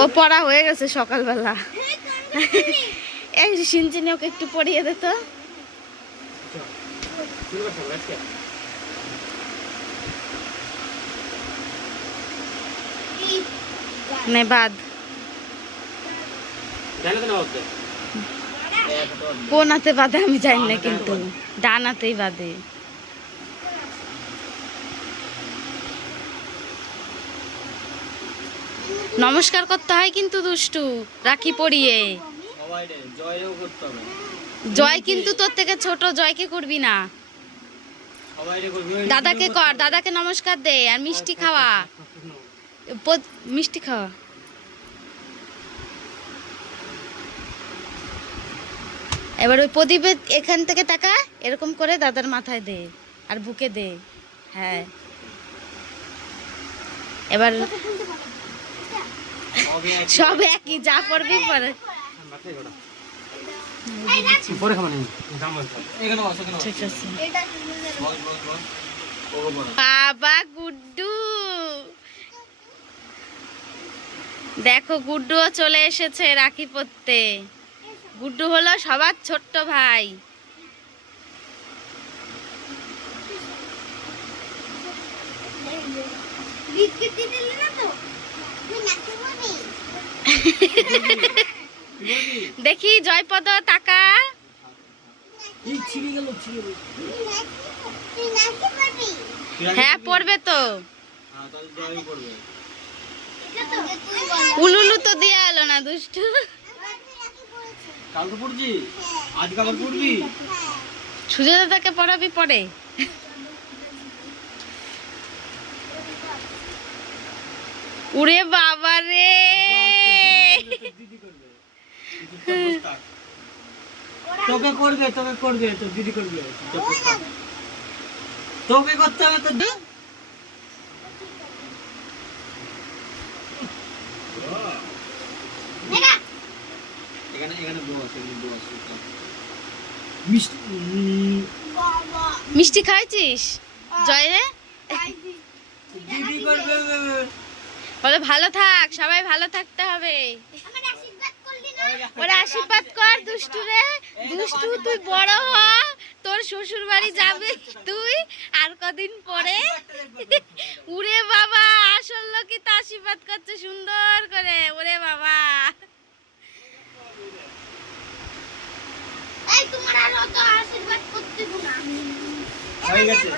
ও পড়া হয়ে গেছে সকালবেলা। এই সিনচিনি ওকে একটু পড়িয়ে দে তো। আজকে? নে বাদ। কোন হাতে বাঁধে আমি জানি না কিন্তু। ডান হাতেই বাঁধে নমস্কার করতে হয় কিন্তু দুষ্টু, রাখি পরিয়ে জয় কিন্তু তোর থেকে ছোট, জয়কে করবি না। দাদাকে কর, দাদাকে নমস্কার দে, আর মিষ্টি খাওয়া। মিষ্টি খাওয়া। এবার ওই প্রদীপের এখান থেকে টাকা, এরকম করে দাদার মাথায় দে, আর বুকে দে। হ্যাঁ। এবার সব একই যা পড়বি পরে নি ঠিক আছে। বাবা গুড্ডু। দেখো গুড্ডুও চলে এসেছে রাখি পরতে। গুড্ডু হলো সবার ছোট্ট ভাই। দেখি জয়পদ টাকা এই ছিড়ে জয়পদ গেল হ্যাঁ পড়বে তো। উলুলু তো দিয়ে এলো না দুষ্টু। কাল তো পড়ছি আজকে আবার পড়বি? পড়ে উড়ে বাবা রে। তোকে করবে তোকে করবে তো দিদি করবে। তোকে করতে হবে তো এখানে এখানে আছে এখানে বউ আছে মিষ্টি মিষ্টি খাইছিস? জয় রে। দিদি বলে ভালো থাক সবাই ভালো থাকতে হবে। ওরা আশীর্বাদ কর দুষ্টু রে দুষ্টু তুই বড় হ। তোর শ্বশুর বাড়ি যাবি তুই আর কদিন পরে। উড়ে বাবা আসল লোকই তো আশীর্বাদ করছে সুন্দর করে। ওরে বাবা। হয়ে গেছে।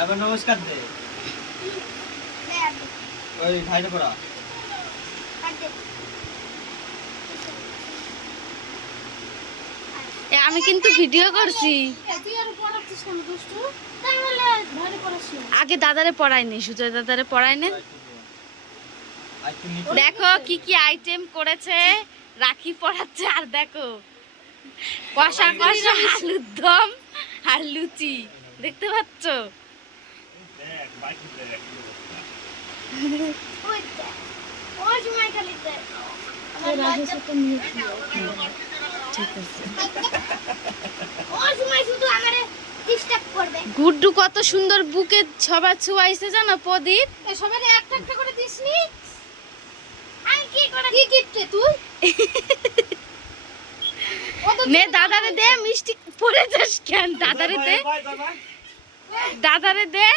এবার নমস্কার দে। ওই ভাইটা পড়া। আমি কিন্তু ভিডিও করছি। আগে দাদারে পড়াইনি সুজয় দাদারে তুই নিচে দেখো কি কি আইটেম করেছে রাখি পড়াচ্ছে আর দেখো কষা কষা আলুর দম আর লুচি দেখতে পাচ্ছ? ঠিক গুড্ডু কত সুন্দর বুকে সবার ছুয়াইছে জানো প্রদীপ? সবাই একটা একটা করে দিসনি? আমি কি করে কি গিফটে তুই? নে দাদারে দে মিষ্টি পড়ে যাস কেন? দাদারে দে। দাদারে দে।